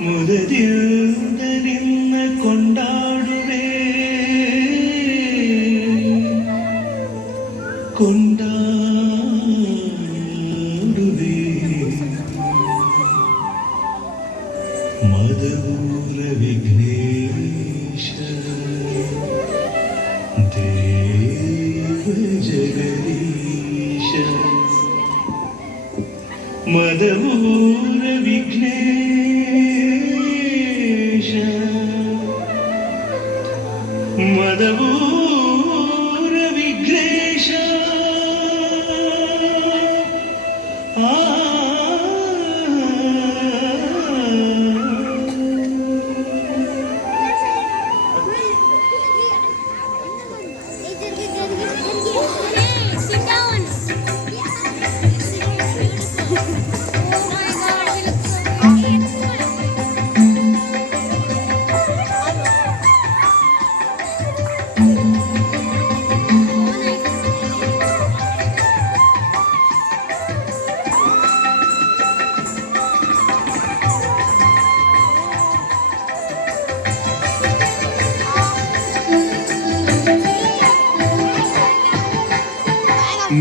ಮುದದಿಂದ ನಿನ್ನ ಕೊಂಡಾಡುವೆ ಕೊಂಡಾಡುವೆ ಮದವೂರ ವಿಘ್ನೇಶ ದೇವ ಜಗದೀಶ ಮದವೂರ ವಿಘ್ನೇಶ ಮದವೂರ ವಿಘ್ನೇಶ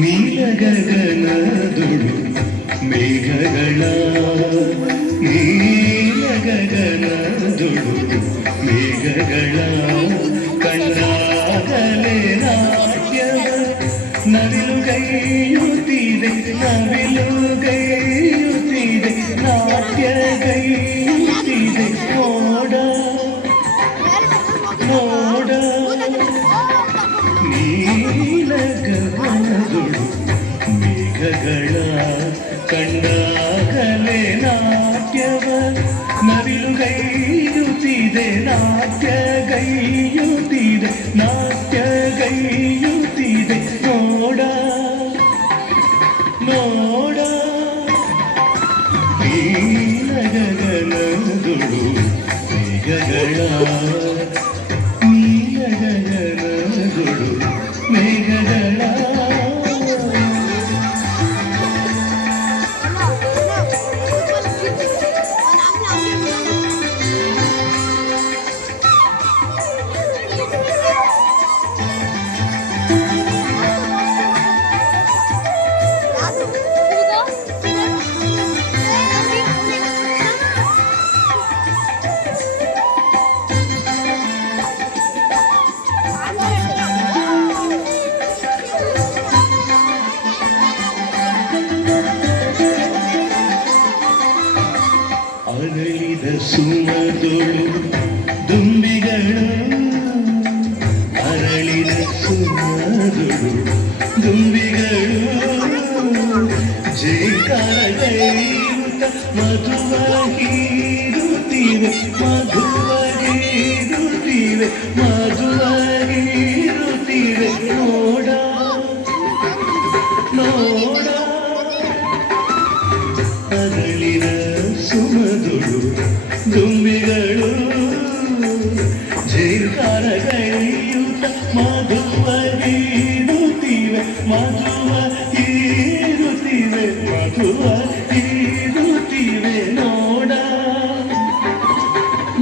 ನೀಲ ಗಗನದುಳು ಮೇಘಗಳ ನೀಲ ಗಗನದುಳು ಮೇಘಗಳ ಕಣ್ಣಾಗಲೇ ನಾಟ್ಯವ ನವಿಲುಗೈಯುತ್ತಿದೆ ನವಿಲುಗೈಯುತ್ತಿದೆ ನಾಟ್ಯಗೈಯುತ್ತಿದೆ ನೋಡ ನೋಡ ನೀಲ ಗಗನದುಳು ಮೇಘಗಳ ಕಂಡಾಗಲೇ ನಾಟ್ಯವ ನವಿಲುಗೈಯುತ್ತಿದೆ ನಾಟ್ಯಗೈಯುತ್ತಿದೆ ನಾಟ್ಯಗೈಯುತ್ತಿದೆ ನೋಡ ನೋಡ ನೀಲ ಗಗನದುಳು ಮೇಘಗಳ ನೀಲ ಗಗನದುಳು ಮೇಘಗಳ ಅರಳಿದ ಸುಮದೊಳು ದುಂಬಿಗಳು ಅರಳಿದ ಸುಮದೊಳು ದುಂಬಿಗಳು ಜೇಕಾರಗೈಯುತ್ತ ಮಧುವಾಗಿರುತ್ತಿವೆ ಮಧುವಾಗಿರುತ್ತಿವೆ ಮಧುವಾಗಿರುತ್ತಿವೆ ನೋಡ ನೋಡ ಅರಳಿದ ಸುಮದುಳು ದುಂಬಿಗಳು ಜೇಕಾರಗೈಯುತ್ತ ಮಧುವಾಗಿರುತ್ತಿವೆ ಮಧುವಾಗಿರುತ್ತಿವೆ ಮಧುವಾಗಿರುತ್ತಿವೆ ನೋಡ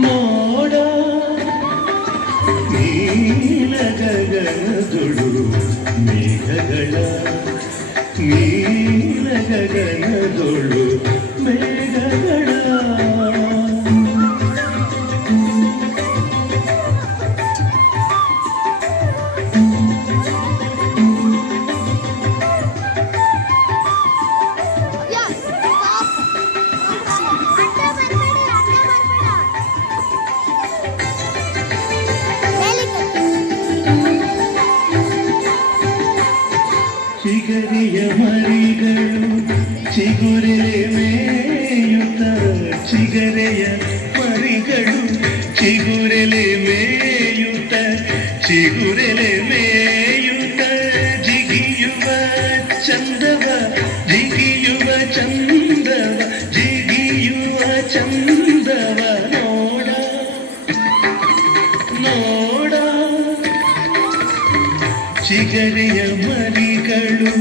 ನೋಡ ನೀಲ ಗಗನದುಳು ಮೇಘಗಳ ನೀಲ ಗಗನದುಳು ಮೇಘಗಳ ಚಿಗರಿಯ ಮರಿಗಳು ಚಿಗುರೆಲೆ ಮೇಯುತ್ತ ಚಿಗರೆಯ ಮರಿಗಳು ಚಿಗುರೆಲೆ ಮೇಯುತ್ತ ಚಿಗುರೆಲೆ ಮೇಯುತ್ತ ಜಿಗಿಯುವ ಚಂದವ ಜಿಗಿಯುವ ಚಂದವ ಜಿಗಿಯುವ ಚಂದವ ನೋಡ ನೋಡ ಚಿಗರೆಯ ಮರಿಗಳು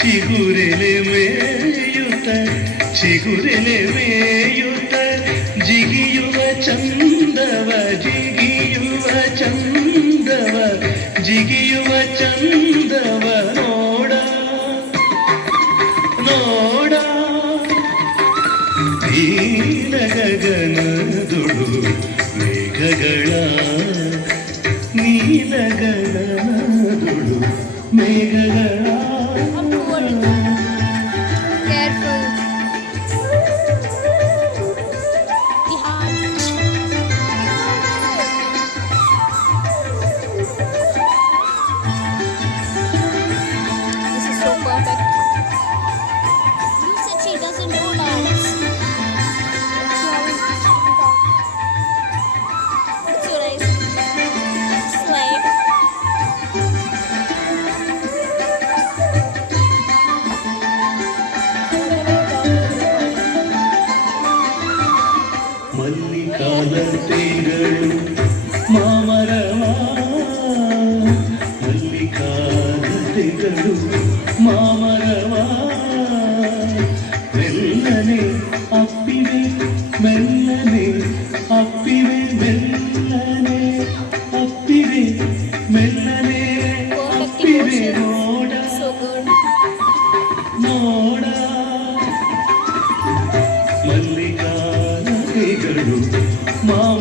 ಚಿಗುರೆಲೆ ಮೇಯುತ್ತ ಚಿಗುರೆಲೆ ಮೇಯುತ್ತ ಜಿಗಿಯುವ ಚಂದವ ಜಿಗಿಯುವ ಚಂದವ ಜಿಗಿಯುವ ಚಂದವ ನೋಡ ನೋಡ ನೀಲ ಗಗನದುಳು ಮೇಘಗಳ ನೀಲ ಗಗನದುಳು ಮೇಘಗಳ Careful. This is so perfect. You said she doesn't do dance. It's so nice. Slide. ಮಲ್ಲಿಕಾಲತೆಗಳು ಮಾಮರವ ಮಲ್ಲಿಕಾಲತೆಗಳು ಮಾಮರವ ಮೆಲ್ಲನೆ ಅಪ್ಪಿವೆ ಮೆಲ್ಲನೆ ಅಪ್ಪಿವೆ ಮೆಲ್ಲನೆ ಅಪ್ಪಿವೆ ಮೆಲ್ಲನೆ Perfect ಅಪ್ಪಿವೆ emotion. ನೋಡ So good. ನೋಡ ಮಲ್ಲಿಕಾಲತೆಗಳು ಮಾಮ